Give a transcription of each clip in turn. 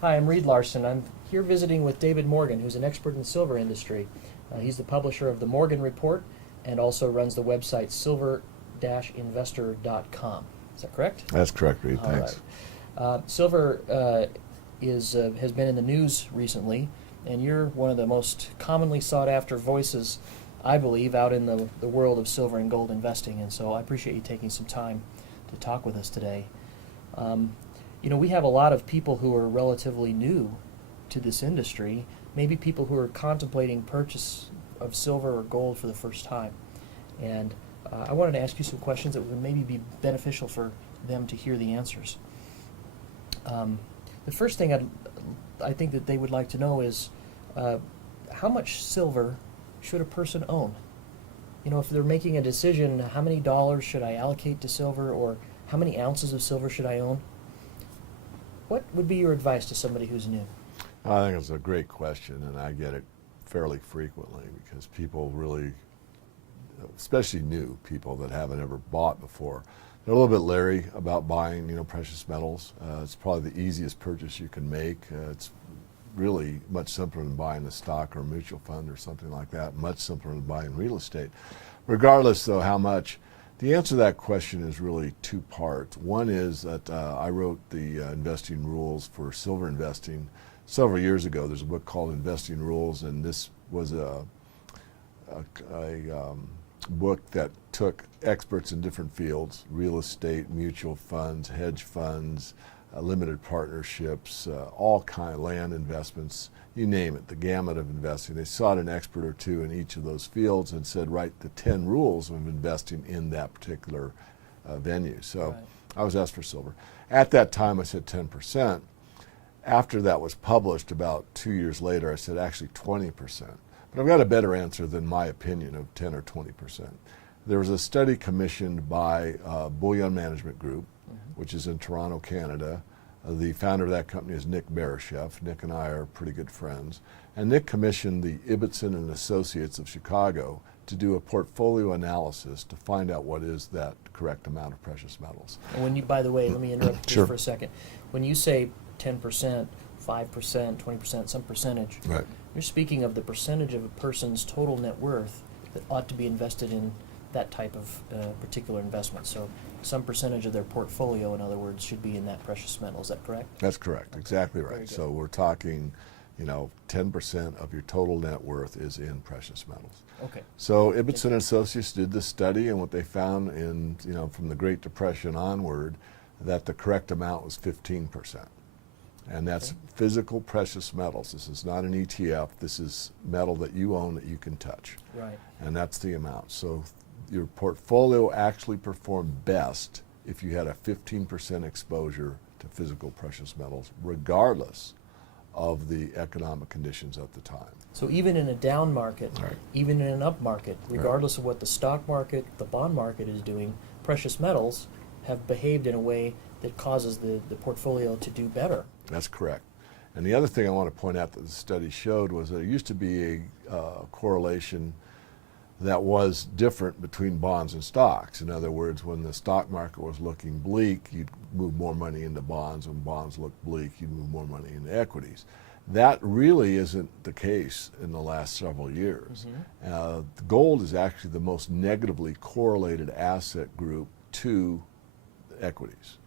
Hi, I'm Reed Larson. I'm here visiting with David Morgan, who's an expert in the silver industry. He's the publisher of the Morgan Report and also runs the website silver-investor.com. Is that correct? That's correct, Reed. All Thanks. right. Silver has been in the news recently, and you're one of the most commonly sought after voices, I believe, out in the world of silver and gold investing. And so I appreciate you taking some time to talk with us today. We have a lot of people who are relatively new to this industry, maybe people who are contemplating purchase of silver or gold for the first time. And I wanted to ask you some questions that would maybe be beneficial for them to hear the answers. The first thing I think that they would like to know is how much silver should a person own? If they're making a decision, how many dollars should I allocate to silver, or how many ounces of silver should I own? What would be your advice to somebody who's new? I think it's a great question, and I get it fairly frequently because people really, especially new people that haven't ever bought before, they're a little bit leery about buying, precious metals. It's probably the easiest purchase you can make. It's really much simpler than buying a stock or a mutual fund or something like that, much simpler than buying real estate. Regardless, though, how much, the answer to that question is really two parts. One is that I wrote the investing rules for silver investing several years ago. There's a book called Investing Rules, and this was a book that took experts in different fields: real estate, mutual funds, hedge funds, limited partnerships, all kind of land investments, you name it, the gamut of investing. They sought an expert or two in each of those fields and said, write the 10 rules of investing in that particular venue. So Right. I was asked for silver. At that time, I said 10%. After that was published about 2 years later, I said actually 20%. But I've got a better answer than my opinion of 10 or 20%. There was a study commissioned by Bullion Management Group, which is in Toronto, Canada. The founder of that company is Nick Barashef. Nick and I are pretty good friends. And Nick commissioned the Ibbotson and Associates of Chicago to do a portfolio analysis to find out what is that correct amount of precious metals. And by the way, let me interrupt Sure. just for a second. When you say 10%, 5%, 20%, some percentage, Right. you're speaking of the percentage of a person's total net worth that ought to be invested in that type of particular investment. So some percentage of their portfolio, in other words, should be in that precious metal. Is that correct? That's correct. Okay. Exactly Very right. good. So we're talking, 10% of your total net worth is in precious metals. Okay. So Ibbotson and Associates did this study, and what they found from the Great Depression onward, that the correct amount was 15%. And that's Okay. physical precious metals. This is not an ETF. This is metal that you own that you can touch. Right. And that's the amount. So your portfolio actually performed best if you had a 15% exposure to physical precious metals, regardless of the economic conditions at the time. So even in a down market, Right. even in an up market, regardless of what the stock market, the bond market is doing, precious metals have behaved in a way that causes the portfolio to do better. That's correct. And the other thing I want to point out that the study showed was that there used to be a correlation that was different between bonds and stocks. In other words, when the stock market was looking bleak, you'd move more money into bonds. When bonds looked bleak, you'd move more money into equities. That really isn't the case in the last several years. Gold is actually the most negatively correlated asset group to equities.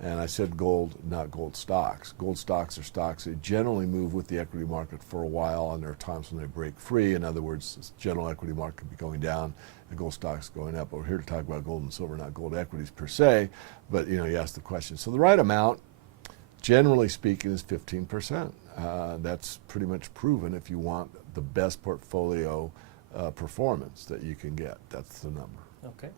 And I said gold, not gold stocks. Gold stocks are stocks that generally move with the equity market for a while, and there are times when they break free. In other words, the general equity market could be going down, the gold stocks going up. We're here to talk about gold and silver, not gold equities per se, but you asked the question. So the right amount, generally speaking, is 15%. That's pretty much proven if you want the best portfolio performance that you can get. That's the number. Okay.